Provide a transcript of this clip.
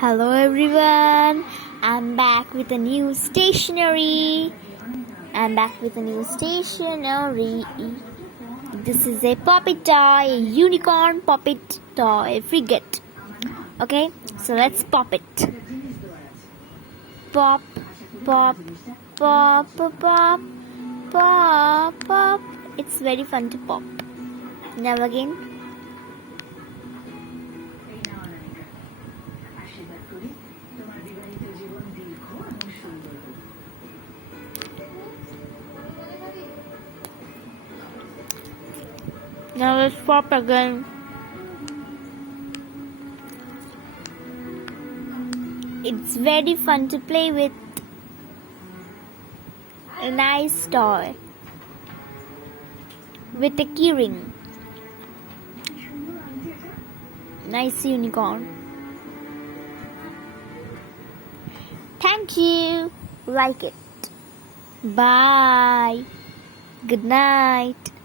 Hello everyone, I'm back with a new stationery. This is a puppet toy, a unicorn puppet toy, fidget. Okay, so let's pop it. Pop, pop, pop, pop, pop, pop, pop. It's very fun to pop. Now again. Now let's pop again. It's very fun to play with. A nice toy with a keyring. Nice unicorn. Thank you. Like it. Bye. Good night.